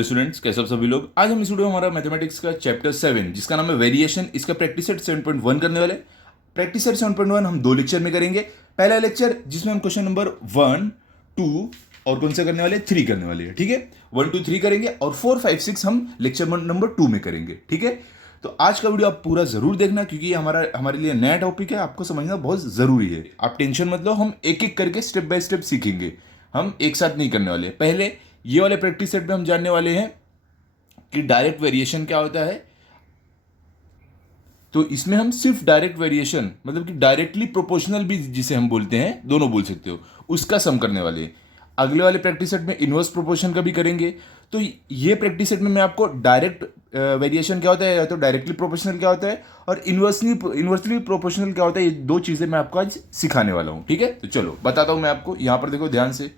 Hello students, कैसे हो सभी लोग। आज हम इस वीडियो में हमारा मैथमेटिक्स का चैप्टर 7 जिसका नाम है वेरिएशन, इसका प्रैक्टिस सेट 7.1 करने वाले। प्रैक्टिस सेट 7.1 हम दो लेक्चर में करेंगे। पहला लेक्चर जिसमें हम क्वेश्चन नंबर 1, 2 और कौन सा करने वाले, 3 करने वाले हैं। ठीक है, 1, 2, 3 करेंगे और 4, 5, 6 हम लेक्चर नंबर 2 में करेंगे। ठीक है, तो आज का वीडियो आप पूरा जरूर देखना क्योंकि ये हमारे लिए नया टॉपिक है, आपको समझना बहुत जरूरी है। आप टेंशन मत लो, हम एक एक करके स्टेप बाय स्टेप सीखेंगे, हम एक साथ नहीं करने वाले। पहले ये वाले प्रैक्टिस सेट में हम जानने वाले हैं कि डायरेक्ट वेरिएशन क्या होता है। तो इसमें हम सिर्फ डायरेक्ट वेरिएशन मतलब कि डायरेक्टली प्रोपोर्शनल भी जिसे हम बोलते हैं, दोनों बोल सकते हो, उसका सम करने वाले हैं। अगले वाले प्रैक्टिस सेट में इनवर्स प्रोपोर्शन का भी करेंगे। तो ये प्रैक्टिस सेट में मैं आपको डायरेक्ट वेरिएशन क्या होता है या तो डायरेक्टली प्रोपोर्शनल क्या होता है और इनवर्सली प्रोपोर्शनल क्या होता है, ये दो चीज़ें मैं आपको आज सिखाने वाला हूँ। ठीक है, तो चलो बताता हूँ मैं आपको। यहाँ पर देखो ध्यान से।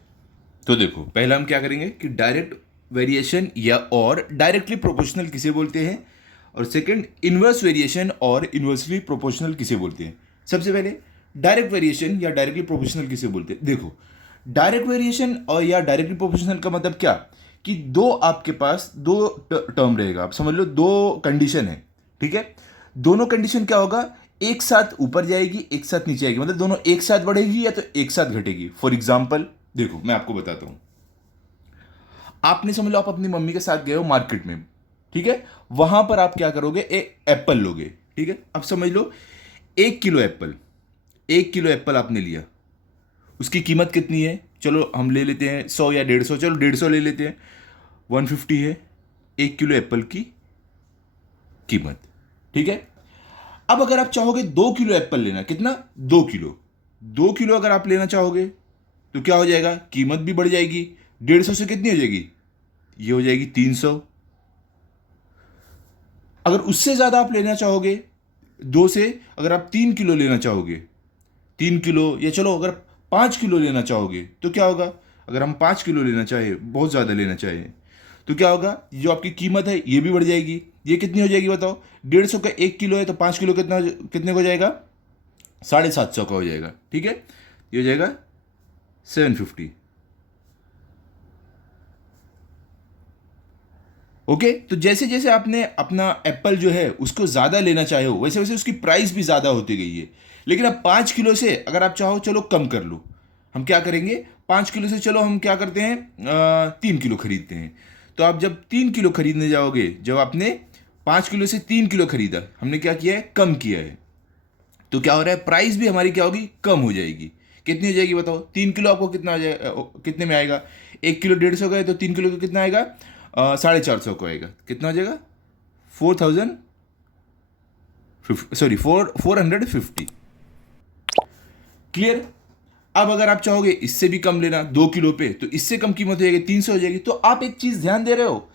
तो देखो पहला हम क्या करेंगे कि डायरेक्ट वेरिएशन या और डायरेक्टली प्रोपोर्शनल किसे बोलते हैं, और सेकंड इनवर्स वेरिएशन और इनवर्सली प्रोपोर्शनल किसे बोलते हैं। सबसे पहले डायरेक्ट वेरिएशन या डायरेक्टली प्रोपोर्शनल किसे बोलते हैं। देखो डायरेक्ट वेरिएशन और या डायरेक्टली प्रोपोर्शनल का मतलब क्या कि दो आपके पास दो टर्म रहेगा, आप समझ लो दो कंडीशन है। ठीक है, दोनों कंडीशन क्या होगा, एक साथ ऊपर जाएगी एक साथ नीचे आएगी, मतलब दोनों एक साथ बढ़ेगी या तो एक साथ घटेगी। फॉर एग्जाम्पल देखो मैं आपको बताता हूं। आपने समझ लो आप अपनी मम्मी के साथ गए हो मार्केट में। ठीक है, वहां पर आप क्या करोगे, एक एप्पल लोगे। ठीक है, अब समझ लो 1 किलो एप्पल, 1 किलो एप्पल आपने लिया, उसकी कीमत कितनी है, चलो हम ले लेते हैं 100 या 150, चलो 150 ले लेते हैं, 150 है 1 किलो एप्पल की कीमत। ठीक है, अब अगर आप चाहोगे 2 किलो एप्पल लेना, कितना, 2 किलो, 2 किलो अगर आप लेना चाहोगे तो क्या हो जाएगा, कीमत भी बढ़ जाएगी। 150 से कितनी हो जाएगी, ये हो जाएगी 300। अगर उससे ज्यादा आप लेना चाहोगे, दो से अगर आप 3 किलो लेना चाहोगे, 3 किलो या चलो अगर 5 किलो लेना चाहोगे तो क्या होगा, अगर हम 5 किलो लेना चाहे, बहुत ज्यादा लेना चाहे तो क्या होगा, जो आपकी कीमत है ये भी बढ़ जाएगी। ये कितनी हो जाएगी बताओ, 150 का 1 किलो है तो 5 किलो कितना, कितने को हो जाएगा, 750 का हो जाएगा। ठीक है, ये हो जाएगा 750। ओके, तो जैसे जैसे आपने अपना एप्पल जो है उसको ज़्यादा लेना चाहे हो वैसे वैसे उसकी प्राइस भी ज़्यादा होती गई है। लेकिन अब 5 किलो से अगर आप चाहो चलो कम कर लो, हम क्या करेंगे, 5 किलो से चलो हम क्या करते हैं, 3 किलो खरीदते हैं। तो आप जब 3 किलो खरीदने जाओगे, जब आपने 5 किलो से 3 किलो खरीदा, हमने क्या किया है, कम किया है, तो क्या हो रहा है, प्राइस भी हमारी क्या होगी, कम हो जाएगी। कितनी हो जाएगी बताओ, 3 किलो आपको कितना आ जाएगा, कितने में आएगा, 1 किलो 150 का है तो 3 किलो को कितना आएगा, 450 को आएगा। कितना हो जाएगा, 4000, सॉरी 450। क्लियर। अब अगर आप चाहोगे इससे भी कम लेना 2 किलो पे, तो इससे कम कीमत हो जाएगी, 300 हो जाएगी। तो आप एक चीज ध्यान दे रहे हो,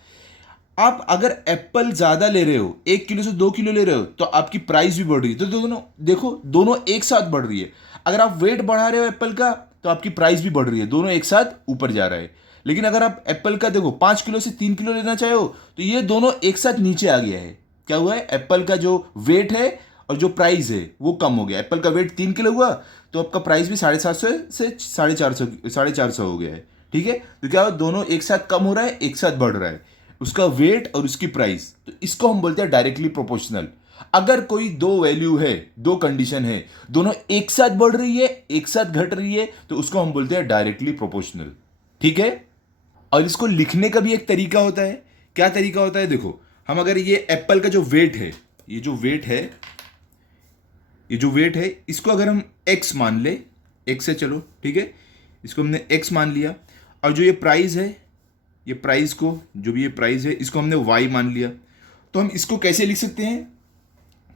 आप अगर एप्पल ज्यादा ले रहे हो, 1 किलो से 2 किलो ले रहे हो, तो आपकी प्राइस भी बढ़ रही है। तो दोनों देखो, दोनों एक साथ बढ़ रही है। अगर आप वेट बढ़ा रहे हो एप्पल का तो आपकी प्राइस भी बढ़ रही है, दोनों एक साथ ऊपर जा रहा है। लेकिन अगर आप एप्पल का देखो 5 किलो से 3 किलो लेना चाहे हो तो ये दोनों एक साथ नीचे आ गया है। क्या हुआ है, एप्पल का जो वेट है और जो प्राइस है वो कम हो गया। एप्पल का वेट 3 किलो हुआ तो आपका प्राइस भी 750 से 450 हो गया है। ठीक है, तो क्या दोनों एक साथ कम हो रहा है, एक साथ बढ़ रहा है, उसका वेट और उसकी प्राइस। तो इसको हम बोलते हैं डायरेक्टली प्रोपोर्शनल। अगर कोई दो वैल्यू है, दो कंडीशन है, दोनों एक साथ बढ़ रही है एक साथ घट रही है, तो उसको हम बोलते हैं डायरेक्टली प्रोपोर्शनल। ठीक है, और इसको लिखने का भी एक तरीका होता है। क्या तरीका होता है, देखो हम अगर ये एप्पल का जो वेट है, ये जो वेट है, ये जो वेट है, इसको अगर हम x मान ले, x से चलो, ठीक है, इसको हमने x मान लिया, और जो ये प्राइस है, ये प्राइस को, जो भी ये प्राइस है, इसको हमने y मान लिया, तो हम इसको कैसे लिख सकते हैं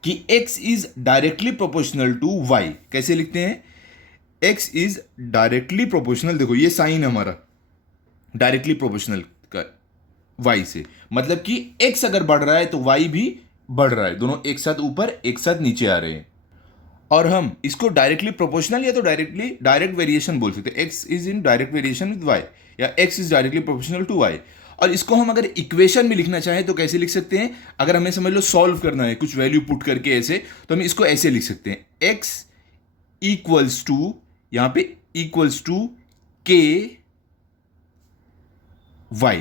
कि x is directly proportional to y। कैसे लिखते हैं, x इज डायरेक्टली प्रोपोर्शनल, देखो ये साइन है हमारा डायरेक्टली प्रोपोर्शनल का y से, मतलब कि x अगर बढ़ रहा है तो y भी बढ़ रहा है, दोनों एक साथ ऊपर एक साथ नीचे आ रहे हैं। और हम इसको डायरेक्टली प्रोपोर्शनल या तो डायरेक्ट वेरिएशन बोल सकते हैं, x is in direct variation with y, या x is directly proportional to y। और इसको हम अगर इक्वेशन में लिखना चाहें तो कैसे लिख सकते हैं, अगर हमें समझ लो सॉल्व करना है कुछ वैल्यू पुट करके ऐसे, तो हम इसको ऐसे लिख सकते हैं, x इक्वल्स टू, यहां पे इक्वल्स टू k y।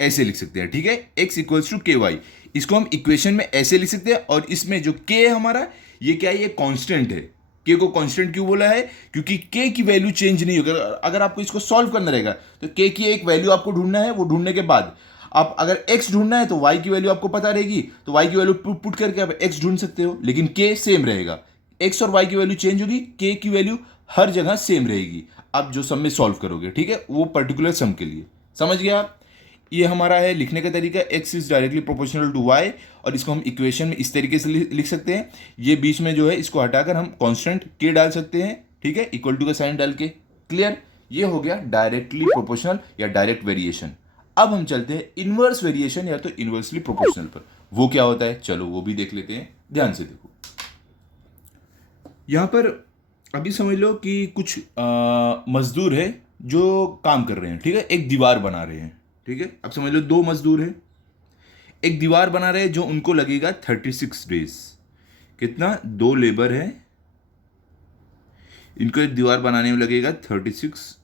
ऐसे लिख सकते हैं, ठीक है, x इक्वल्स टू के वाई। इसको हम इक्वेशन में ऐसे लिख सकते हैं, और इसमें जो k है हमारा, ये क्या है, ये कांस्टेंट है। k को कांस्टेंट क्यों बोला है, क्योंकि k की वैल्यू चेंज नहीं होगी। अगर आपको इसको सॉल्व करना रहेगा तो k की एक वैल्यू आपको ढूंढना है, वो ढूंढने के बाद आप अगर x ढूंढना है तो y की वैल्यू आपको पता रहेगी, तो y की वैल्यू पुट करके आप x ढूंढ सकते हो, लेकिन k सेम रहेगा। x और y की वैल्यू चेंज होगी, k की वैल्यू हर जगह सेम रहेगी। आप जो सम में सॉल्व करोगे, ठीक है, वो पर्टिकुलर सम के लिए, समझ गया आप। ये हमारा है लिखने का तरीका, x is directly proportional to y, और इसको हम इक्वेशन में इस तरीके से लिख सकते हैं। ये बीच में जो है इसको हटाकर हम कांस्टेंट k डाल सकते हैं, ठीक है, इक्वल टू का साइन डाल के। क्लियर, ये हो गया डायरेक्टली प्रोपोर्शनल या डायरेक्ट वेरिएशन। अब हम चलते हैं इनवर्स वेरिएशन या तो इनवर्सली प्रोपोर्शनल पर। वो क्या होता है, चलो वो भी देख लेते हैं, ध्यान से देखो। यहां पर अभी समझ लो कि कुछ मजदूर है जो काम कर रहे हैं, ठीक है, एक दीवार बना रहे हैं, ठीक है। अब समझ लो दो मजदूर है, एक दीवार बना रहे हैं जो उनको लगेगा 36 डेज। कितना, दो लेबर है, इनको एक दीवार बनाने में लगेगा 36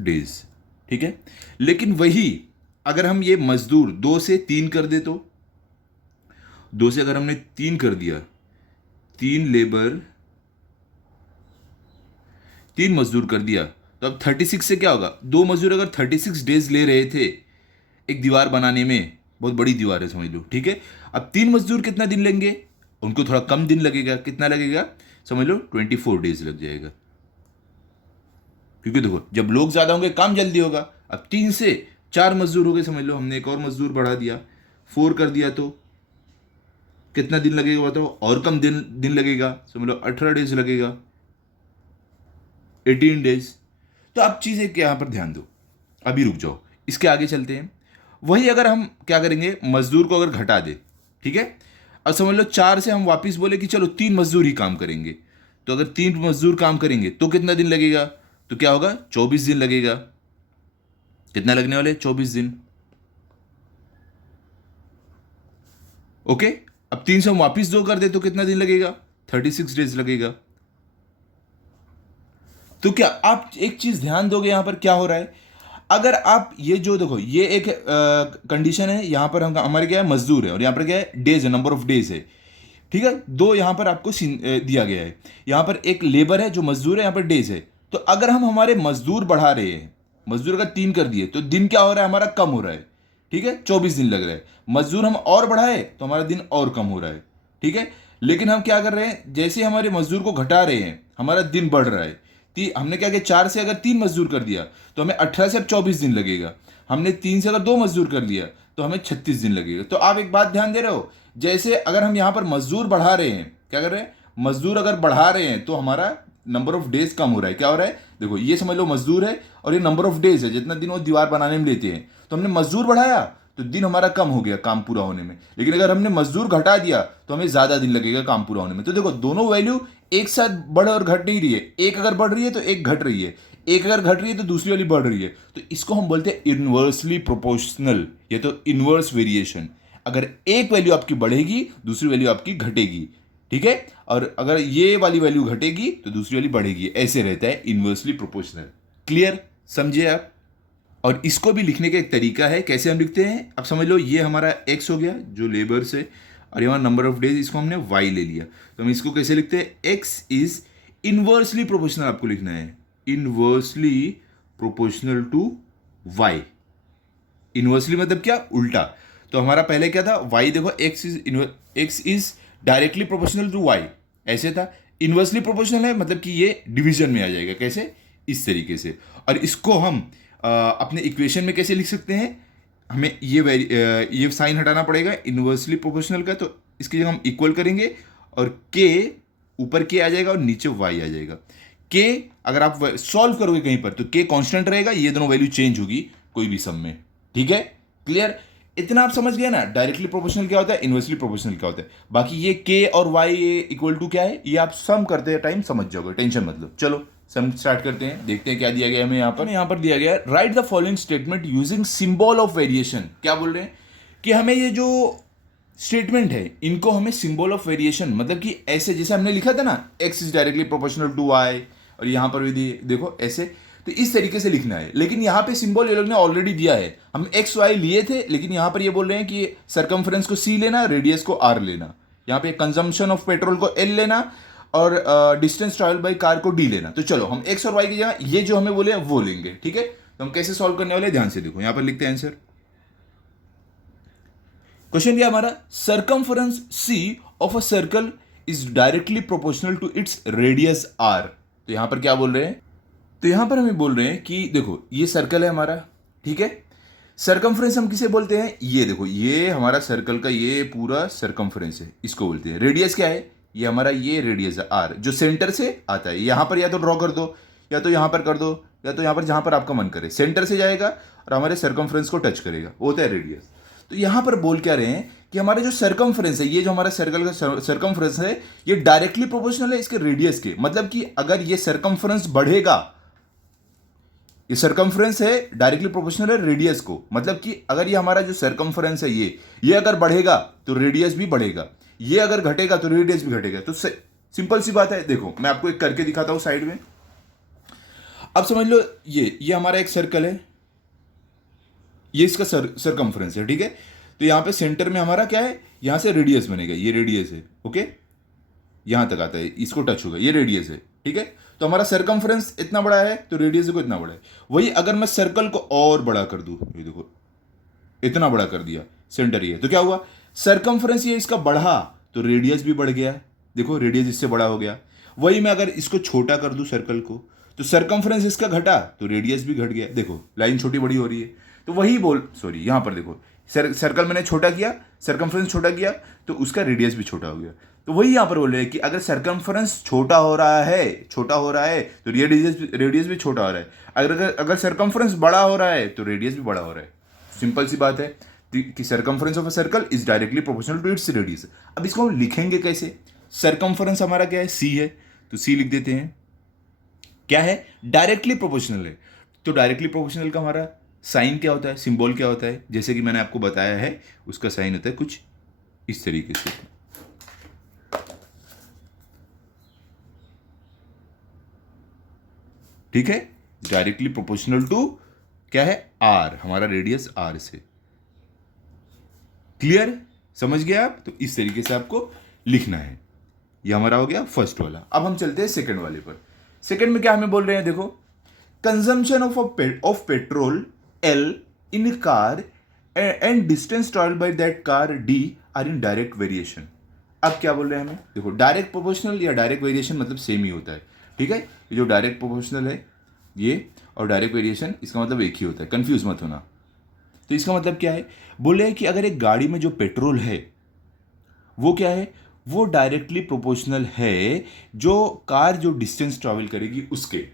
डेज, ठीक है। लेकिन वही अगर हम ये मजदूर 2 से 3 कर दे, तो 2 से अगर हमने 3 कर दिया, 3 लेबर 3 मजदूर कर दिया, तो अब 36 से क्या होगा, 2 मजदूर अगर 36 डेज ले रहे थे एक दीवार बनाने में, बहुत बड़ी दीवार है समझ लो, ठीक है। अब 3 मजदूर कितना दिन लेंगे, उनको थोड़ा कम दिन लगेगा, कितना लगेगा, समझ लो 24 डेज लग जाएगा। क्योंकि देखो जब लोग ज्यादा होंगे काम जल्दी होगा। अब 3 से 4 मजदूर हो गए, समझ लो हमने एक और मजदूर बढ़ा दिया, 4 कर दिया, तो कितना दिन लगेगा बताओ, और कम दिन लगेगा, समझ लो 18 डेज लगेगा, 18 डेज। तो अब चीज़ें क्या यहाँ पर ध्यान दो, अभी रुक जाओ, इसके आगे चलते हैं। वही अगर हम क्या करेंगे, मजदूर को अगर घटा दे, ठीक है, अब समझ लो 4 से हम वापस बोले कि चलो 3 मजदूर ही काम करेंगे, तो अगर 3 मजदूर काम करेंगे तो कितना दिन लगेगा, तो क्या होगा, 24 दिन लगेगा। कितना लगने वाले, 24 दिन। ओके, अब 3 से हम वापस 2 कर दे तो कितना दिन लगेगा, 36 डेज लगेगा। तो क्या आप एक चीज ध्यान दोगे यहां पर क्या हो रहा है, अगर आप ये जो देखो, ये एक कंडीशन है, यहां पर हम हमारे क्या है, मजदूर है, और यहां पर क्या है, डेज है, नंबर ऑफ डेज है, ठीक है। दो यहां पर आपको दिया गया है, यहां पर एक लेबर है जो मजदूर है, यहां पर डेज है। तो अगर हम हमारे मजदूर बढ़ा रहे हैं, मजदूर अगर 3 कर दिए तो दिन क्या हो रहा है, हमारा कम हो रहा है, ठीक है, 24 दिन लग रहा है। मजदूर हम और बढ़ाए तो हमारा दिन और कम हो रहा है, ठीक है। लेकिन हम क्या कर रहे हैं, जैसे हमारे मजदूर को घटा रहे हैं हमारा दिन बढ़ रहा है। हमने क्या किया, 4 से अगर 3 मजदूर कर दिया तो हमें 18 से अब 24 दिन लगेगा। हमने 3 से अगर 2 मजदूर कर लिया तो हमें 36 दिन लगेगा। तो आप एक बात ध्यान दे रहे हो, जैसे अगर हम यहां पर मजदूर बढ़ा रहे हैं, क्या कर रहे हैं, मजदूर अगर बढ़ा रहे हैं तो हमारा नंबर ऑफ डेज कम हो रहा है। क्या हो रहा है, देखो ये समझ लो मजदूर है और ये नंबर ऑफ डेज है, जितना दिन वो दीवार बनाने में लेते हैं। तो हमने मजदूर बढ़ाया तो दिन हमारा कम हो गया काम पूरा होने में, लेकिन अगर हमने मजदूर घटा दिया तो हमें ज्यादा दिन लगेगा काम पूरा होने में। तो देखो दोनों वैल्यू एक साथ बढ़ और घट नहीं रही है, एक अगर बढ़ रही है तो एक घट रही है, एक अगर घट रही है तो दूसरी वाली बढ़ रही है। तो इसको हम बोलते हैं इनवर्सली प्रोपोर्शनल, या तो इनवर्स वेरिएशन। अगर एक वैल्यू आपकी बढ़ेगी दूसरी वैल्यू आपकी घटेगी, ठीक है, और अगर ये वाली वैल्यू घटेगी तो दूसरी वाली बढ़ेगी, ऐसे रहता है इनवर्सली प्रोपोर्शनल। क्लियर, समझिए आप। और इसको भी लिखने का एक तरीका है, कैसे हम लिखते हैं, अब समझ लो ये हमारा x हो गया जो लेबर से, और ये नंबर ऑफ डेज, इसको हमने y ले लिया, तो हम इसको कैसे लिखते हैं, x इज इनवर्सली प्रोपोर्शनल, आपको लिखना है inversely proportional to y। Inversely मतलब क्या, उल्टा। तो हमारा पहले क्या था, y देखो x is directly proportional to y, ऐसे था। इनवर्सली प्रोपोर्शनल है मतलब कि ये डिवीजन में आ जाएगा, कैसे, इस तरीके से। और इसको हम अपने इक्वेशन में कैसे लिख सकते हैं, हमें ये साइन हटाना पड़ेगा इनवर्सली प्रोपोर्शनल का, तो इसकी जगह हम इक्वल करेंगे और k ऊपर k आ जाएगा और नीचे y आ जाएगा। k अगर आप सॉल्व करोगे कहीं पर तो k कांस्टेंट रहेगा, ये दोनों वैल्यू चेंज होगी कोई भी सम में, ठीक है। क्लियर, इतना आप समझ गए ना, डायरेक्टली प्रोपोर्शनल क्या होता है, इनवर्सली प्रोपोर्शनल क्या होता है। बाकी ये k और y इक्वल टू क्या है, ये आप सम करते टाइम समझ जाओगे, टेंशन मतलब। चलो सम स्टार्ट करते हैं, देखते हैं क्या दिया गया हमें यहाँ पर दिया गया है, right the following statement using symbol of variation. क्या बोल रहे हैं कि हमें ये जो स्टेटमेंट है इनको हमें सिंबल ऑफ वेरिएशन, मतलब कि ऐसे जैसे हमने लिखा था ना, x is directly proportional to y, और यहाँ पर भी देखो ऐसे, तो इस तरीके से लिखना है। लेकिन यहाँ पे सिंबल ये लोग ने ऑलरेडी दिया है, हम एक्स वाई लिए थे, लेकिन यहाँ पर ये बोल रहे हैं कि सरकमफ्रेंस को सी लेना, रेडियस को आर लेना। यहाँ पे कंजम्पशन ऑफ पेट्रोल को एल लेना और डिस्टेंस ट्रैवल बाई कार को डी लेना। तो चलो हम एक्स और वाई की जगह ये जो हमें बोले वो लेंगे, ठीक है। तो हम कैसे सॉल्व करने वाले, ध्यान से देखो, यहां पर लिखते हैं आंसर। क्वेश्चन क्या हमारा, circumference C of a circle is directly proportional to its radius R. तो यहां पर क्या बोल रहे हैं, तो यहां पर हमें बोल रहे हैं कि देखो ये सर्कल है हमारा, ठीक है। सर्कमफ्रेंस हम किसे बोलते हैं, ये देखो ये हमारा सर्कल का ये पूरा सर्कमफ्रेंस है, इसको बोलते हैं। रेडियस क्या है, ये हमारा ये रेडियस है आर, जो सेंटर से आता है। यहां पर या तो ड्रॉ कर दो, या तो यहां पर कर दो, या तो यहां पर जहां पर आपका मन करे, सेंटर से जाएगा और हमारे सर्कमफ्रेंस को टच करेगा, वो होता है रेडियस। तो यहां पर बोल क्या रहे हैं कि हमारा जो सर्कमफ्रेंस है, ये जो हमारा सर्कल का सर्कमफ्रेंस है, ये डायरेक्टली प्रोपोर्शनल है इसके रेडियस के। मतलब कि अगर ये सर्कमफ्रेंस बढ़ेगा, ये सर्कमफ्रेंस है डायरेक्टली प्रोपोर्शनल है रेडियस को। मतलब कि अगर ये हमारा जो सर्कमफ्रेंस है ये अगर बढ़ेगा तो रेडियस भी बढ़ेगा, ये अगर घटेगा तो रेडियस भी घटेगा। तो सिंपल सी बात है। देखो मैं आपको एक करके दिखाता हूं साइड में। अब समझ लो ये हमारा एक सर्कल है, ये इसका सर्कमफ्रेंस है, ठीक है। तो यहां पे सेंटर में हमारा क्या है, यहां से रेडियस बनेगा, ये रेडियस है, ओके, यहां तक आता है, इसको टच होगा, ये रेडियस है, ठीक है। तो हमारा सर्कमफ्रेंस इतना बड़ा है तो रेडियस को इतना बड़ा है। वही अगर मैं सर्कल को और बड़ा कर दूं, ये देखो इतना बड़ा कर दिया, सेंटर ये, तो क्या हुआ, सर्कमफ्रेंस ये इसका बढ़ा तो रेडियस भी बढ़ गया, देखो रेडियस इससे बड़ा हो गया। वही मैं अगर इसको छोटा कर दूं सर्कल को, तो सर्कमफ्रेंस इसका घटा तो रेडियस भी घट गया, देखो लाइन छोटी बड़ी हो रही है। तो वही सॉरी यहां पर देखो सर्कल मैंने छोटा किया, सर्कमफ्रेंस छोटा किया तो उसका रेडियस भी छोटा हो गया। तो वही यहां पर बोल रहे हैं कि अगर सर्कमफ्रेंस छोटा हो रहा है तो रेडियस भी छोटा हो रहा है। अगर सर्कमफ्रेंस बड़ा हो रहा है तो रेडियस भी बड़ा हो रहा है। सिंपल सी बात है कि circumference of a circle is directly proportional to its radius. अब इसको हम लिखेंगे कैसे, सर्कमफ्रेंस हमारा क्या है, सी है, तो सी लिख देते हैं। क्या है, डायरेक्टली प्रोपोर्शनल है, तो डायरेक्टली प्रोपोर्शनल का हमारा साइन क्या होता है, सिंबल क्या होता है, जैसे कि मैंने आपको बताया है, उसका साइन होता है कुछ इस तरीके से, ठीक है। डायरेक्टली प्रोपोर्शनल टू क्या है, आर, हमारा रेडियस आर से। क्लियर, समझ गया आप। तो इस तरीके से आपको लिखना है। ये हमारा हो गया फर्स्ट वाला। अब हम चलते हैं सेकंड वाले पर। सेकंड में क्या हमें बोल रहे हैं, देखो, consumption of petrol L in car and distance travelled by that car D are in direct variation. अब क्या बोल रहे हैं हमें, देखो डायरेक्ट प्रोपोर्शनल या डायरेक्ट वेरिएशन मतलब सेम ही होता है, ठीक है। ये जो डायरेक्ट प्रोपोर्शनल है ये, और डायरेक्ट वेरिएशन इसका मतलब एक ही होता है, कंफ्यूज मत होना। तो इसका मतलब क्या है, बोले हैं कि अगर एक गाड़ी में जो पेट्रोल है वो क्या है, वो डायरेक्टली प्रोपोर्शनल है जो कार जो डिस्टेंस ट्रैवल करेगी उसके।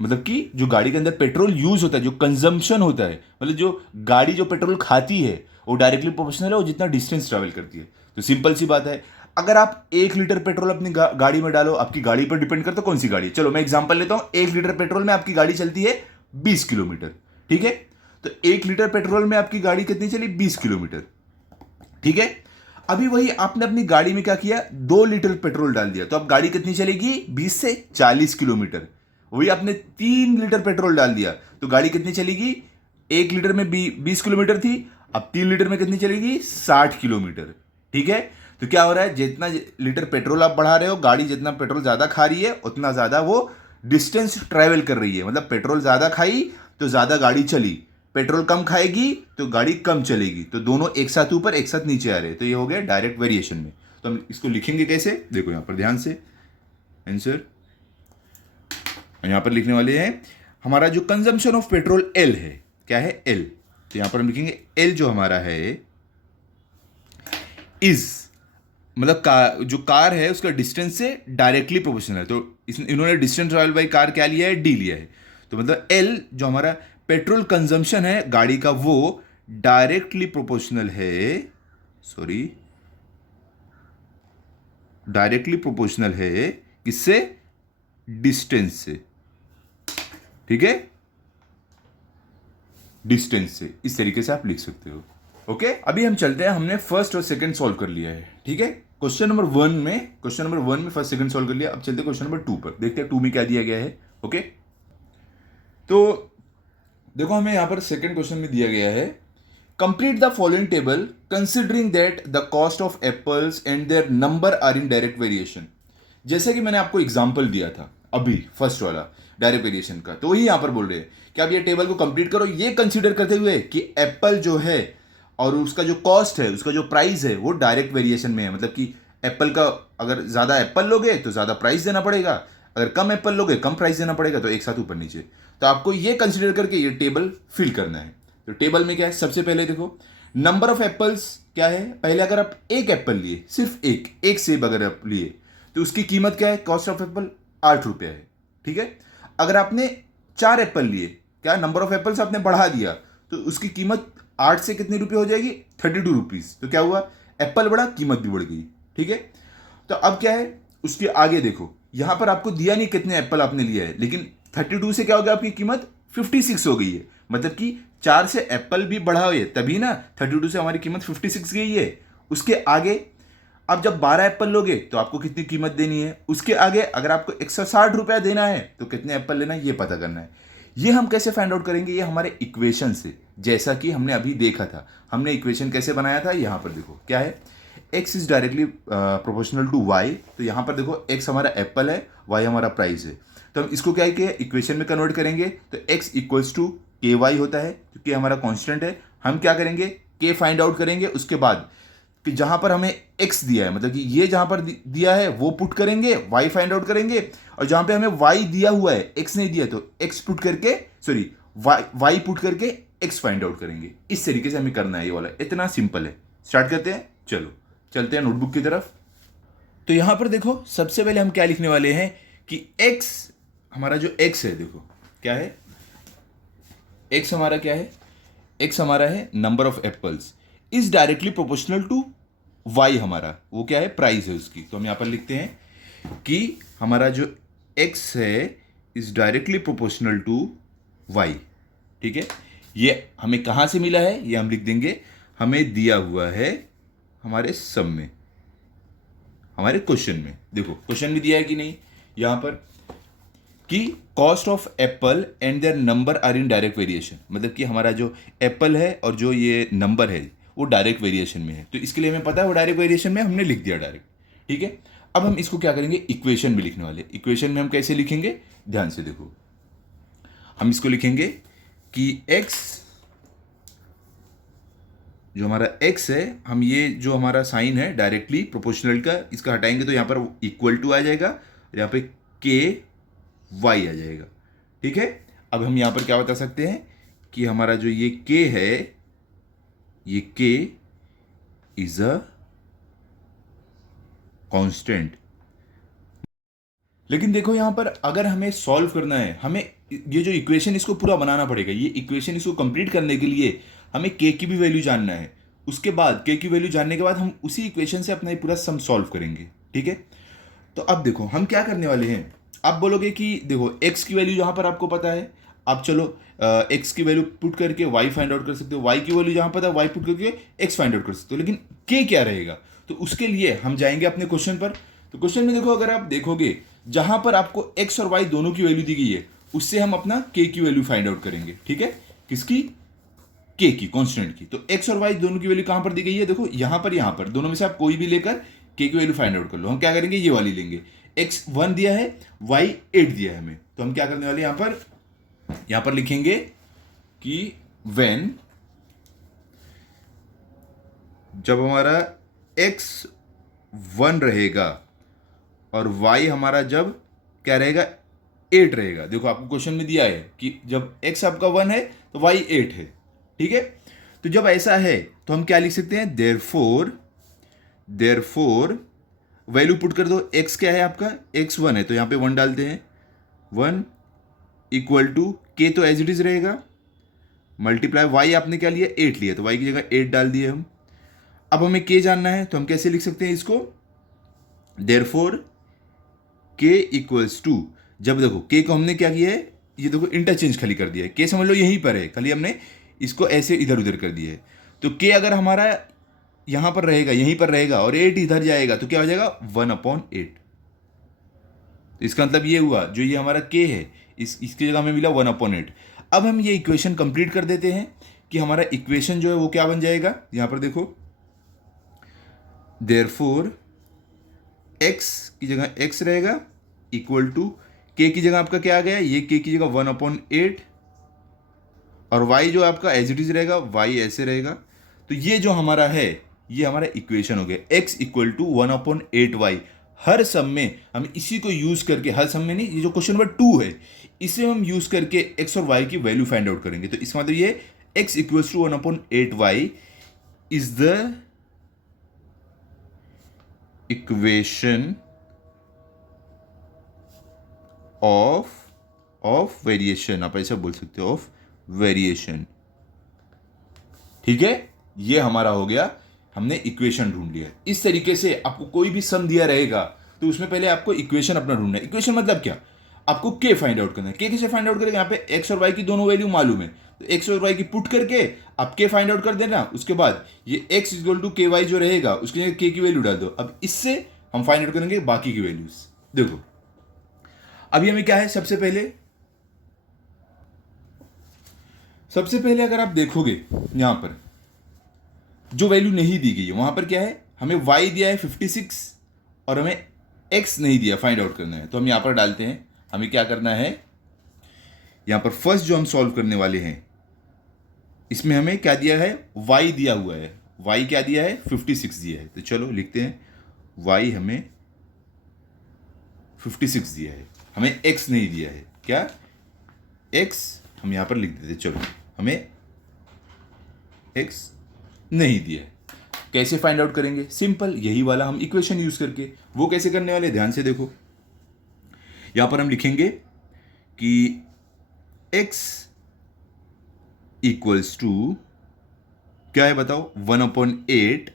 मतलब कि जो गाड़ी के अंदर पेट्रोल यूज होता है, जो कंजम्पशन होता है, मतलब जो गाड़ी जो पेट्रोल खाती है वो डायरेक्टली प्रोपोर्शनल है वो जितना डिस्टेंस ट्रैवल करती है। तो सिंपल सी बात है, अगर आप 1 लीटर पेट्रोल अपनी गाड़ी में डालो, आपकी गाड़ी पर डिपेंड करता है कौन सी गाड़ी। चलो मैं एग्जांपल लेता हूं, 1 लीटर पेट्रोल में आपकी गाड़ी चलती है 20 किलोमीटर, ठीक है। तो 1 लीटर पेट्रोल में आपकी गाड़ी कितनी चली, 20 किलोमीटर, ठीक है। अभी वही आपने अपनी गाड़ी में क्या किया, 2 लीटर पेट्रोल डाल दिया, तो अब गाड़ी कितनी चलेगी, 20 से 40 किलोमीटर। वही आपने 3 लीटर पेट्रोल डाल दिया तो गाड़ी कितनी चलेगी, 1 लीटर में 20 किलोमीटर थी, अब 3 लीटर में कितनी चलेगी, 60 किलोमीटर, ठीक है। तो क्या हो रहा है, जितना लीटर पेट्रोल आप बढ़ा रहे हो, गाड़ी जितना पेट्रोल ज्यादा खा रही है उतना ज्यादा वो डिस्टेंस ट्रेवल कर रही है। मतलब पेट्रोल ज्यादा खाई तो ज्यादा गाड़ी चली, पेट्रोल कम खाएगी तो गाड़ी कम चलेगी। तो दोनों एक साथ ऊपर एक साथ नीचे आ रहे हैं। तो ये हो गया डायरेक्ट वेरिएशन में। तो हम इसको लिखेंगे कैसे, देखो यहां पर ध्यान से आंसर यहां पर लिखने वाले हैं। हमारा जो कंजम्पशन ऑफ पेट्रोल एल है, क्या है, एल। तो यहां पर हम लिखेंगे एल जो हमारा है इज, मतलब जो कार है उसका डिस्टेंस से डायरेक्टली प्रोपोर्शनल है। तो इन्होंने डिस्टेंस ट्रैवल बाई कार क्या लिया है, डी लिया है। तो मतलब एल जो हमारा पेट्रोल कंजम्पशन है गाड़ी का वो डायरेक्टली प्रोपोर्शनल है, सॉरी डायरेक्टली प्रोपोर्शनल है किससे, डिस्टेंस से, ठीक है, डिस्टेंस से। इस तरीके से आप लिख सकते हो, ओके। अभी हम चलते हैं, हमने फर्स्ट और सेकंड सॉल्व कर लिया है, ठीक है। क्वेश्चन नंबर वन में फर्स्ट सेकंड सॉल्व कर लिया। अब चलते हैं क्वेश्चन नंबर 2 पर, देखते हैं 2 में क्या दिया गया है, ओके। तो देखो हमें यहाँ पर सेकंड क्वेश्चन में दिया गया है, complete the following table considering that the cost of apples and their number are in direct variation. जैसे कि मैंने आपको एग्जांपल दिया था अभी फर्स्ट वाला डायरेक्ट वेरिएशन का, तो वही यहाँ पर बोल रहे हैं कि आप ये टेबल को कंप्लीट करो, ये कंसीडर करते हुए कि एप्पल जो है और उसका जो कॉस्ट है, उसका जो प्राइस है, वो डायरेक्ट वेरिएशन में है। मतलब कि एप्पल का अगर ज़्यादा एप्पल लोगे तो ज़्यादा प्राइस देना पड़ेगा, अगर कम एप्पल लोगे कम प्राइस देना पड़ेगा, तो एक साथ ऊपर नीचे। तो आपको ये कंसीडर करके ये टेबल फिल करना है। तो टेबल में क्या है, सबसे पहले देखो नंबर ऑफ एप्पल्स क्या है। पहले अगर आप एक एप्पल लिए, सिर्फ एक सेब अगर आप लिए, तो उसकी कीमत क्या है, कॉस्ट ऑफ एप्पल 8 रुपया है। ठीक है। अगर आपने 4 एप्पल लिए, क्या नंबर ऑफ एप्पल्स आपने बढ़ा दिया, तो उसकी कीमत 8 से कितने रुपये हो जाएगी, 32 रुपीज़। तो क्या हुआ, एप्पल बढ़ा, कीमत भी बढ़ गई। ठीक है। तो अब क्या है, उसके आगे देखो, यहां पर आपको दिया नहीं कितने एप्पल आपने लिया है, लेकिन 32 से क्या हो गया, आपकी कीमत 56 हो गई है। मतलब कि 4 से एप्पल भी बढ़ा हुआ है, तभी ना 32 से हमारी कीमत 56 गई है। उसके आगे अब जब 12 एप्पल लोगे तो आपको कितनी कीमत देनी है। उसके आगे अगर आपको 160 रुपया देना है तो कितने एप्पल लेना है, ये पता करना है। ये हम कैसे फाइंड आउट करेंगे, ये हमारे इक्वेशन से, जैसा कि हमने अभी देखा था। हमने इक्वेशन कैसे बनाया था, यहाँ पर देखो क्या है, x is directly proportional to y। तो यहाँ पर देखो x हमारा एप्पल है, y हमारा प्राइस है। तो हम इसको क्या है कि इक्वेशन में कन्वर्ट करेंगे, तो x इक्वल्स टू के वाई होता है, क्योंकि हमारा कांस्टेंट है। हम क्या करेंगे, k फाइंड आउट करेंगे, उसके बाद कि जहां पर हमें x दिया है, मतलब कि ये जहां पर दिया है वो पुट करेंगे, y फाइंड आउट करेंगे, और जहां पे हमें y दिया हुआ है, x नहीं दिया, तो x पुट करके, सॉरी y पुट करके x फाइंड आउट करेंगे। इस तरीके से हमें करना है, ये वाला इतना सिंपल है। स्टार्ट करते हैं, चलो चलते हैं नोटबुक की तरफ। तो यहां पर देखो सबसे पहले हम क्या लिखने वाले हैं कि x, हमारा जो x है, देखो क्या है, x हमारा क्या है, x हमारा है number of apples is directly proportional to y, हमारा वो क्या है, प्राइस है उसकी। तो हम यहां पर लिखते हैं कि हमारा जो x है is directly proportional to y। ठीक है। ये हमें कहां से मिला है, ये हम लिख देंगे, हमें दिया हुआ है हमारे सम में, हमारे क्वेश्चन में। देखो क्वेश्चन में दिया है कि नहीं, यहां पर कि cost of apple and their number are in direct variation. मतलब कि हमारा जो एप्पल है और जो ये नंबर है वो डायरेक्ट वेरिएशन में है, तो इसके लिए हमें पता है वो डायरेक्ट वेरिएशन में, हमने लिख दिया डायरेक्ट। ठीक है। अब हम इसको क्या करेंगे, इक्वेशन में लिखने वाले। इक्वेशन में हम कैसे लिखेंगे, ध्यान से देखो, हम इसको लिखेंगे कि x, जो हमारा x है, हम ये जो हमारा साइन है डायरेक्टली प्रोपोर्शनल का, इसका हटाएंगे तो यहाँ पर इक्वल टू आ जाएगा, यहाँ पे k y आ जाएगा। ठीक है। अब हम यहाँ पर क्या बता सकते हैं कि हमारा जो ये k है, ये k इज अ कांस्टेंट। लेकिन देखो यहां पर अगर हमें सॉल्व करना है, हमें ये जो इक्वेशन इसको पूरा बनाना पड़ेगा। ये इक्वेशन इसको कंप्लीट करने के लिए हमें k की भी वैल्यू जानना है। उसके बाद k की वैल्यू जानने के बाद हम उसी इक्वेशन से अपना ये पूरा सम सॉल्व करेंगे। ठीक है। तो अब देखो हम क्या करने वाले हैं, आप बोलोगे कि देखो x की वैल्यू यहाँ पर आपको पता है, आप चलो x की वैल्यू पुट करके y फाइंड आउट कर सकते हो, y की वैल्यू जहाँ पता है y पुट करके x फाइंड आउट कर सकते हो, लेकिन k क्या रहेगा, तो उसके लिए हम जाएंगे अपने क्वेश्चन पर। तो क्वेश्चन में देखो, अगर आप देखोगे जहां पर आपको x और y दोनों की वैल्यू दी गई है, उससे हम अपना k की वैल्यू फाइंड आउट करेंगे। ठीक है। किसकी, k की, कांस्टेंट की। तो x और y दोनों की वैल्यू कहां पर दी गई है, देखो यहां पर दोनों में से आप कोई भी लेकर k की वैल्यू फाइंड आउट कर लो। हम क्या करेंगे, ये वाली लेंगे, x 1 दिया है, y 8 दिया है हमें, तो हम क्या करने वाले यहां पर लिखेंगे कि when, जब हमारा x 1 रहेगा और y हमारा जब क्या रहेगा, 8 रहेगा। देखो आपको क्वेश्चन में दिया है कि जब x आपका 1 है तो y 8 है। ठीक है। तो जब ऐसा है तो हम क्या लिख सकते हैं, देयरफॉर वैल्यू पुट कर दो। x क्या है आपका, x 1 है, तो यहां पे 1 डालते हैं, 1 इक्वल टू k तो एज इट इज रहेगा, मल्टीप्लाई y आपने क्या लिया, 8 लिया, तो y की जगह 8 डाल दिए हम। अब हमें k जानना है, तो हम कैसे लिख सकते हैं इसको, देयरफॉर k इक्वल्स टू, जब देखो k को हमने क्या किया है, ये देखो इंटरचेंज खाली कर दिया है, k समझ लो यहीं पर है, खाली हमने इसको ऐसे इधर उधर कर दिया है। तो k अगर हमारा यहां पर रहेगा, यहीं पर रहेगा, और 8 इधर जाएगा, तो क्या हो जाएगा, 1/8। इसका मतलब ये हुआ, जो ये हमारा k है इसकी जगह हमें मिला 1/8। अब हम ये इक्वेशन कंप्लीट कर देते हैं कि हमारा इक्वेशन जो है वो क्या बन जाएगा। यहाँ पर देखो, देयरफॉर x की जगह x रहेगा इक्वल टू k की जगह आपका क्या आ गया, ये k की जगह 1/8, और y जो आपका एज इट इज रहेगा, y ऐसे रहेगा। तो ये जो हमारा है ये हमारा इक्वेशन हो गया, x इक्वल टू 1/8y। हर सम में हम इसी को यूज करके, हर सम में नहीं, ये जो क्वेश्चन नंबर 2 है इसे हम यूज करके x और y की वैल्यू फाइंड आउट करेंगे। तो इसका मतलब ये x equals to 1/8y is the equation of variation, आप ऐसा बोल सकते हो, ऑफ वेरिएशन। ठीक है, ये हमारा हो गया, हमने इक्वेशन ढूंढ लिया। इस तरीके से आपको कोई भी सम दिया रहेगा तो उसमें पहले आपको इक्वेशन अपना ढूंढना है। इक्वेशन मतलब क्या, आपको के फाइंड आउट करना है। के कैसे फाइंड आउट करेंगे, यहाँ पे एक्स और वाई की दोनों वैल्यू मालूम है, तो एक्स और वाई की पुट करके आप के फाइंड आउट कर देना। उसके बाद ये एक्स इक्वल टू के वाई जो रहेगा उसके लिए के की वैल्यू डाल दो। अब इससे हम फाइंड आउट करेंगे बाकी की वैल्यूज। देखो अभी हमें क्या है, सबसे पहले अगर आप देखोगे यहां पर जो वैल्यू नहीं दी गई है वहां पर क्या है, हमें y दिया है 56 और हमें x नहीं दिया, फाइंड आउट करना है। तो हम यहां पर डालते हैं, हमें क्या करना है, यहां पर फर्स्ट जो हम सॉल्व करने वाले हैं इसमें हमें क्या दिया है, y दिया हुआ है। y क्या दिया है, 56 दिया है। तो चलो लिखते हैं, y हमें 56 दिया है, हमें x नहीं दिया है। क्या, x हम यहां पर लिख देते। चलो हमें x नहीं दिया है। कैसे फाइंड आउट करेंगे, सिंपल, यही वाला हम इक्वेशन यूज करके। वो कैसे करने वाले, ध्यान से देखो, यहां पर हम लिखेंगे कि x इक्वल्स टू क्या है बताओ, 1/8।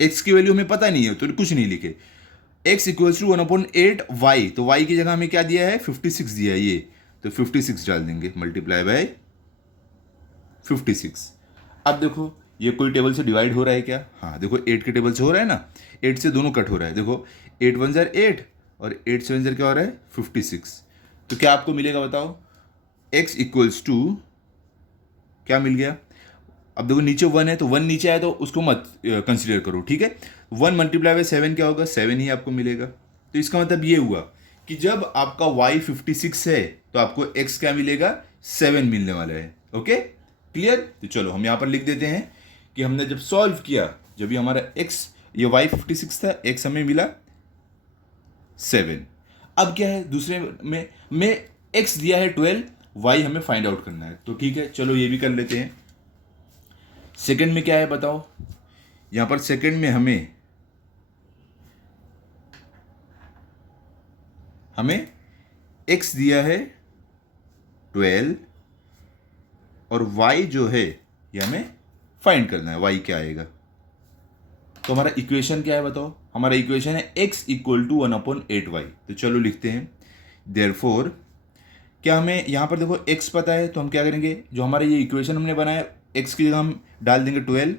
x की वैल्यू हमें पता नहीं है तो कुछ नहीं लिखे। x इक्वल्स टू 1/8y, तो y की जगह हमें क्या दिया है, 56 दिया है ये, तो 56 डाल देंगे, मल्टीप्लाई बाय 56। अब देखो ये कोई टेबल से डिवाइड हो रहा है क्या, हाँ देखो 8 के टेबल से हो रहा है ना, 8 से दोनों कट हो रहा है। देखो 8 1 जार 8 और 8 7 जार क्या हो रहा है, 56। तो क्या आपको मिलेगा बताओ, x इक्वल्स टू क्या मिल गया। अब देखो नीचे 1 है तो 1 नीचे आया तो उसको मत कंसिडर करो, ठीक है। 1 मल्टीप्लाई बाय 7 क्या होगा, 7 ही आपको मिलेगा। तो इसका मतलब ये हुआ कि जब आपका y 56 है तो आपको x क्या मिलेगा, 7 मिलने वाला है। Okay clear. तो चलो हम यहाँ पर लिख देते हैं कि हमने जब सॉल्व किया, जब ये हमारा x, ये y 56 था, x हमें मिला 7। अब क्या है, दूसरे में x दिया है 12, y हमें फाइंड आउट करना है। तो ठीक है चलो ये भी कर लेते हैं। सेकंड में क्या है बताओ, यहां पर सेकंड में हमें x दिया है 12 और y जो है ये हमें फाइंड करना है, y क्या आएगा। तो हमारा इक्वेशन क्या है बताओ, हमारा इक्वेशन है x इक्वल टू 1/8y। तो चलो लिखते हैं, देयरफॉर क्या हमें यहाँ पर देखो x पता है तो हम क्या करेंगे, जो हमारा ये इक्वेशन हमने बनाया x की जगह हम डाल देंगे 12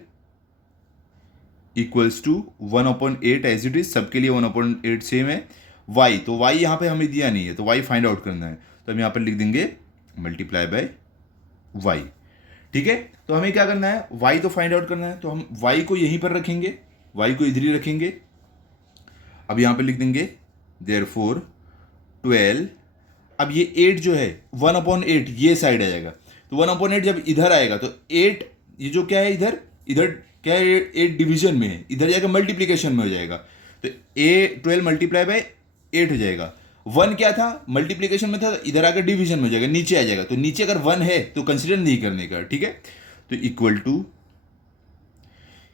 equals to 1/8 as it is, सबके लिए 1/8 सेम है। y, तो y यहाँ पे हमें दिया नहीं है तो y फाइंड आउट करना है, तो हम यहाँ पर लिख देंगे मल्टीप्लाई बाय y। ठीक है, तो हमें क्या करना है, y तो फाइंड आउट करना है, तो हम y को यहीं पर रखेंगे, y को इधर ही रखेंगे। अब यहाँ पे लिख देंगे देयरफॉर 12, अब ये 8 जो है 1/8 ये साइड आ जाएगा, तो 1/8 जब इधर आएगा तो 8, ये जो क्या है इधर क्या है, 8 डिवीजन में है, इधर जाकर मल्टीप्लीकेशन में हो जाएगा, तो 12 मल्टीप्लाई बाय 8 हो जाएगा। 1 क्या था, मल्टीप्लीकेशन में था, इधर आकर डिवीजन में हो जाएगा, नीचे आ जाएगा। तो नीचे अगर 1 है तो कंसिडर नहीं करने का, ठीक है। तो इक्वल टू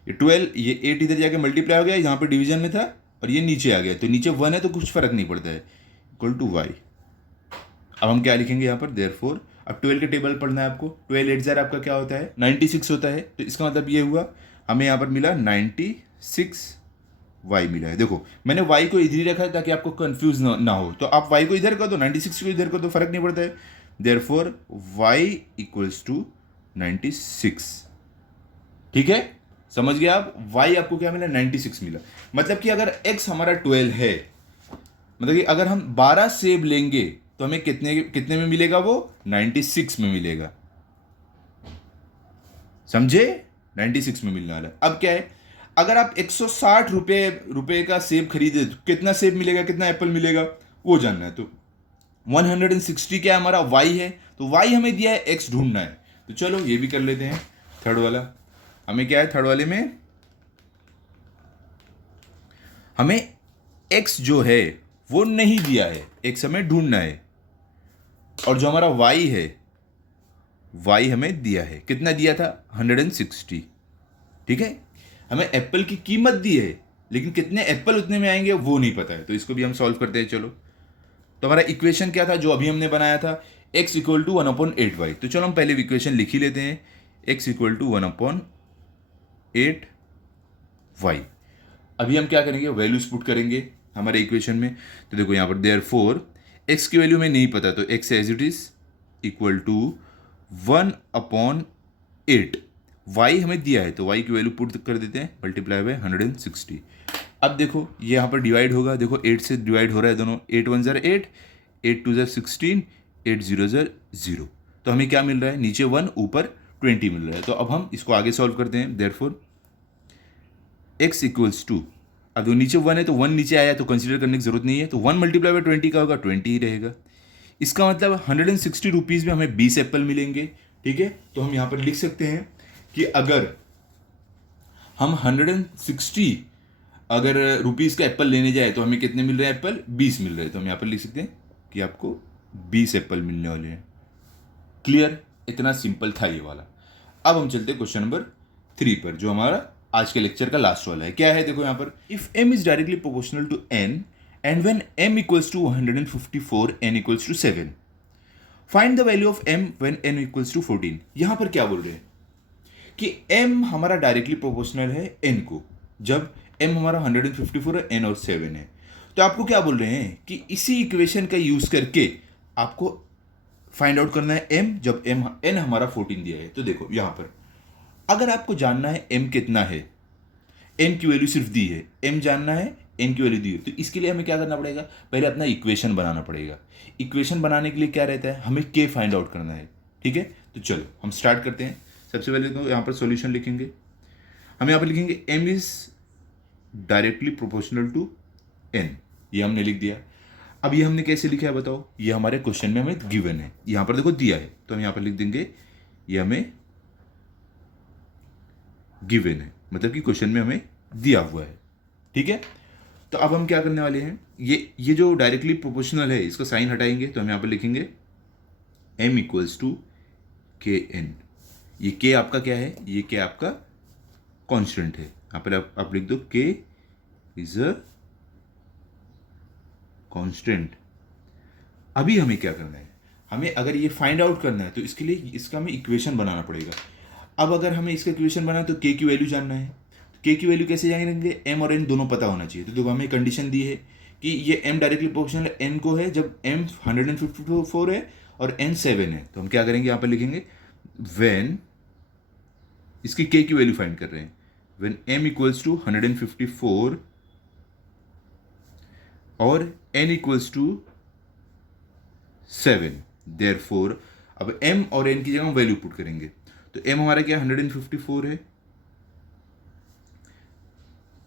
ये 12, ये 8 इधर जाके मल्टीप्लाई हो गया, यहाँ पे डिवीजन में था और ये नीचे आ गया, तो नीचे 1 है तो कुछ फर्क नहीं पड़ता है, इक्वल टू y। अब हम क्या लिखेंगे यहाँ पर, देयरफॉर, अब 12 के टेबल पढ़ना है आपको, 12 8 जार आपका क्या होता है, 96 होता है। तो इसका मतलब ये हुआ हमें यहाँ पर मिला 96 y मिला है। देखो मैंने y को इधर ही रखा है ताकि आपको कंफ्यूज ना हो, तो आप y को इधर कर दो, 96 को इधर कर दो, फर्क नहीं पड़ता है। Therefore y equals to 96। ठीक है, समझ गए आप, y आपको क्या मिला, 96 मिला। मतलब कि अगर x हमारा 12 है मतलब कि अगर हम 12 सेब लेंगे तो हमें कितने कितने में मिलेगा, वो 96 में मिलेगा, समझे? 96 में मिलने वाला है। अब क्या है, अगर आप 160 रुपए का सेब खरीदे तो कितना सेब मिलेगा, कितना एप्पल मिलेगा, वो जानना है। तो 160 क्या हमारा वाई है, तो वाई हमें दिया है, एक्स ढूंढना है। तो चलो ये भी कर लेते हैं। थर्ड वाला हमें क्या है, थर्ड वाले में हमें एक्स जो है वो नहीं दिया है, एक्स हमें ढूंढना है। और जो हमारा वाई है, वाई हमें दिया है, कितना दिया था, 160। ठीक है, हमें एप्पल की कीमत दी है, लेकिन कितने एप्पल उतने में आएंगे वो नहीं पता है। तो इसको भी हम सॉल्व करते हैं। चलो, तो हमारा इक्वेशन क्या था जो अभी हमने बनाया था, x इक्वल टू 1/8y। तो चलो हम पहले इक्वेशन लिख ही लेते हैं, x इक्वल टू 1/8y। अभी हम क्या करेंगे, वैल्यूज पुट करेंगे हमारे इक्वेशन में। तो देखो यहाँ पर देयरफॉर x की वैल्यू में नहीं पता, तो x as it is equal to 1/8। y हमें दिया है तो y की वैल्यू पुट कर देते हैं, मल्टीप्लाई बाय 160। अब देखो ये यहाँ पर डिवाइड होगा, देखो 8 से डिवाइड हो रहा है दोनों, 8 1 ज़र 8, 8 2 ज़र 16, 8 0 ज़र 0। तो हमें क्या मिल रहा है, नीचे 1 ऊपर 20 मिल रहा है। तो अब हम इसको आगे सॉल्व करते हैं। देयरफॉर x इक्वल्स टू, अब जो नीचे 1 है तो 1 नीचे आया तो कंसीडर करने की जरूरत नहीं है, तो 1 मल्टीप्लाई बाय 20 का होगा 20 ही रहेगा। इसका मतलब 160 रुपीज़ में हमें 20 एप्पल मिलेंगे। ठीक है, तो हम यहाँ पर लिख सकते हैं कि अगर हम 160 अगर रुपीज़ का एप्पल लेने जाए तो हमें कितने मिल रहे हैं, एप्पल 20 मिल रहे हैं। तो हम यहाँ पर लिख सकते हैं कि आपको 20 एप्पल मिलने वाले हैं। क्लियर, इतना सिंपल था ये वाला। अब हम चलते हैं क्वेश्चन नंबर 3 पर, जो हमारा आज के लेक्चर का लास्ट वाला है। क्या है, देखो यहाँ पर, if m is directly proportional to n and when m equals to 154 n equals to 7, find the value of m when n equals to 14। यहां पर क्या बोल रहे हैं कि m हमारा डायरेक्टली प्रोपोर्शनल है n को, जब m हमारा 154 है, n और 7 है। तो आपको क्या बोल रहे हैं कि इसी इक्वेशन का यूज करके आपको फाइंड आउट करना है m, जब n हमारा 14 दिया है। तो देखो यहां पर अगर आपको जानना है m कितना है, n की वैल्यू सिर्फ दी है, m जानना है, n की वैल्यू दी है, तो इसके लिए हमें क्या करना पड़ेगा, पहले अपना इक्वेशन बनाना पड़ेगा। इक्वेशन बनाने के लिए क्या रहता है, हमें k फाइंड आउट करना है। ठीक है, तो चलो हम स्टार्ट करते हैं। सबसे पहले तो यहाँ पर सॉल्यूशन लिखेंगे, हम यहाँ पर लिखेंगे m is directly proportional to n, ये हमने लिख दिया। अब ये हमने कैसे लिखा है बताओ, ये हमारे क्वेश्चन में हमें गिवन है, यहाँ पर देखो दिया है, तो हम यहाँ पर लिख देंगे ये हमें गिवन है, मतलब कि क्वेश्चन में हमें दिया हुआ है। ठीक है, तो अब हम क्या करने वाले हैं, ये जो डायरेक्टली प्रोपोर्शनल है इसका साइन हटाएंगे, तो हम यहाँ पर लिखेंगे m इक्वल्स टू के एन। ये k आपका क्या है, ये k आपका कांस्टेंट है। यहाँ पर आप लिख दो k इज अ कांस्टेंट। अभी हमें क्या करना है, हमें अगर ये फाइंड आउट करना है तो इसके लिए इसका हमें इक्वेशन बनाना पड़ेगा। अब अगर हमें इसका इक्वेशन बनाना है तो k की वैल्यू जानना है, तो k की वैल्यू कैसे जानेंगे, m और n दोनों पता होना चाहिए। तो देखो हमें कंडीशन दी है कि ये m डायरेक्टली प्रोपोर्शनल n को है जब m 154 है और n 7 है। तो हम क्या करेंगे, यहाँ पर लिखेंगे व्हेन, इसकी k की वैल्यू फाइंड कर रहे हैं, व्हेन m इक्वल्स टू 154 और n इक्वल्स टू 7, देयरफॉर अब m और n की जगह हम वैल्यू पुट करेंगे। तो m हमारा क्या 154 है,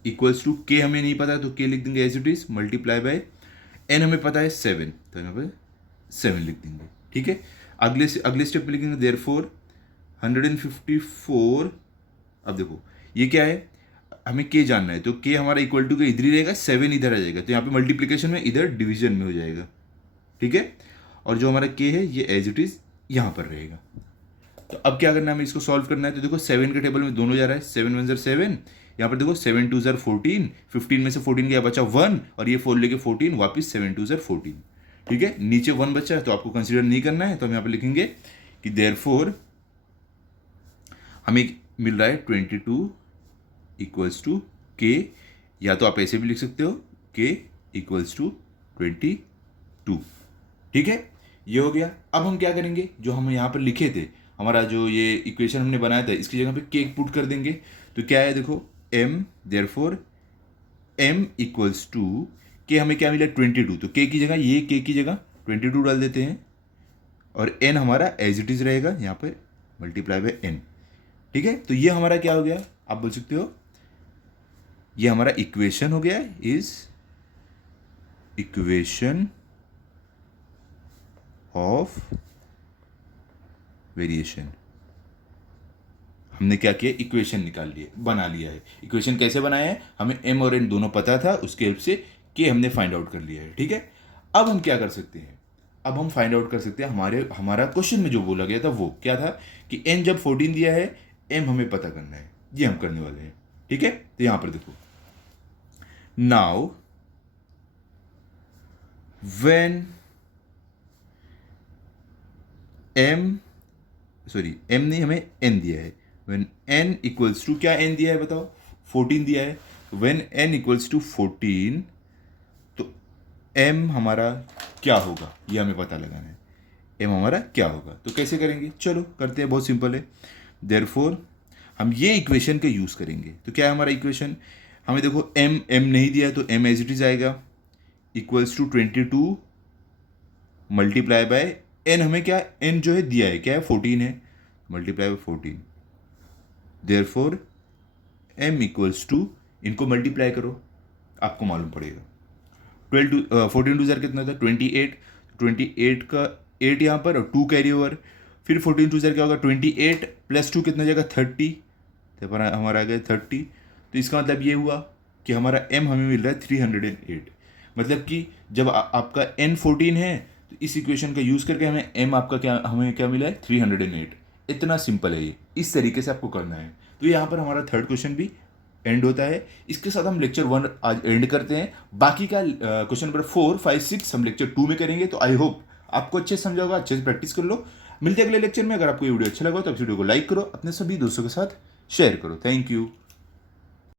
इक्वल्स टू k हमें नहीं पता तो k लिख देंगे as it is, multiply by n हमें पता है 7, तो यहाँ पे 7 लिख देंगे। ठीक है, अगले स्टेप में लिखेंगे देयरफॉर 154। अब देखो ये क्या है, हमें k जानना है, तो k हमारा इक्वल टू के इधर ही रहेगा, 7 इधर आ जाएगा, तो यहाँ पे मल्टीप्लिकेशन में, इधर डिवीजन में हो जाएगा। ठीक है, और जो हमारा k है ये एज इट इज यहाँ पर रहेगा। तो अब क्या करना है, हमें इसको सॉल्व करना है। तो देखो 7 के टेबल में दोनों जा रहा है, 7 1 ज़र 7, यहाँ पर देखो 7 2 ज़र 14, 15 में से 14 गया बचा 1, और ये 4 लेके 14 वापस 7 2 ज़र 14। ठीक है, नीचे 1 बचा है तो आपको कंसीडर नहीं करना है, तो हम यहाँ पर लिखेंगे कि देयरफॉर हमें मिल रहा है 22 इक्वल्स टू k, या तो आप ऐसे भी लिख सकते हो k इक्वल्स टू 22। ठीक है, ये हो गया। अब हम क्या करेंगे, जो हम यहाँ पर लिखे थे, हमारा जो ये इक्वेशन हमने बनाया था, इसकी जगह पे k पुट कर देंगे। तो क्या है देखो m, therefore m equals to K हमें क्या मिला 22, तो के की जगह ये के की जगह 22 डाल देते हैं और एन हमारा एज इट इज रहेगा यहाँ पे मल्टीप्लाई बाय एन। ठीक है, तो ये हमारा क्या हो गया, आप बोल सकते हो ये हमारा इक्वेशन हो गया, इज इक्वेशन ऑफ वेरिएशन। हमने क्या किया, इक्वेशन निकाल लिए, बना लिया है। इक्वेशन कैसे बनाया है, हमें एम और एन दोनों पता था, उसके हेल्प से के हमने फाइंड आउट कर लिया है। ठीक है, अब हम क्या कर सकते हैं, अब हम फाइंड आउट कर सकते हैं हमारा क्वेश्चन में जो बोला गया था वो क्या था कि एन जब 14 दिया है, एम हमें पता करना है, ये हम करने वाले हैं। ठीक है, तो यहां पर देखो, नाउ व्हेन एम नहीं, हमें एन दिया है, व्हेन एन इक्वल्स टू, क्या एन दिया है बताओ, 14 दिया है, व्हेन एन इक्वल्स टू 14, तो एम हमारा क्या होगा ये हमें पता लगाना है, एम हमारा क्या होगा। तो कैसे करेंगे, चलो करते हैं, बहुत सिंपल है। देयरफॉर हम ये इक्वेशन का यूज़ करेंगे। तो क्या है हमारा इक्वेशन, हमें देखो एम नहीं दिया तो एम एज इट इज आएगा, equals to 22 multiply by N, हमें क्या एन जो है दिया है, क्या है 14 है, multiply by 14। Therefore M equals to, इनको मल्टीप्लाई करो, आपको मालूम पड़ेगा 14 टू ज़र कितना था 28, 28 का 8 यहाँ पर और 2 कैरी ओवर, फिर 14 टू ज़र क्या होगा 28 प्लस 2 कितना जाएगा 30, तो हमारा आ गया 30। तो इसका मतलब ये हुआ कि हमारा एम हमें मिल रहा है 308। मतलब कि जब आपका एन 14 है तो इस इक्वेशन का यूज़ करके हमें एम आपका क्या, हमें क्या मिला है 308। इतना सिंपल है ये, इस तरीके से आपको करना है। तो यहाँ पर हमारा थर्ड क्वेश्चन भी एंड होता है। इसके साथ हम लेक्चर 1 आज एंड करते हैं। बाकी का क्वेश्चन नंबर 4, 5, 6 हम लेक्चर 2 में करेंगे। तो आई होप आपको अच्छे से समझा होगा, अच्छे से प्रैक्टिस कर लो। मिलते हैं अगले लेक्चर में। अगर आपको ये वीडियो अच्छा लगा तो आप वीडियो को लाइक करो, अपने सभी दोस्तों के साथ शेयर करो। Thank you.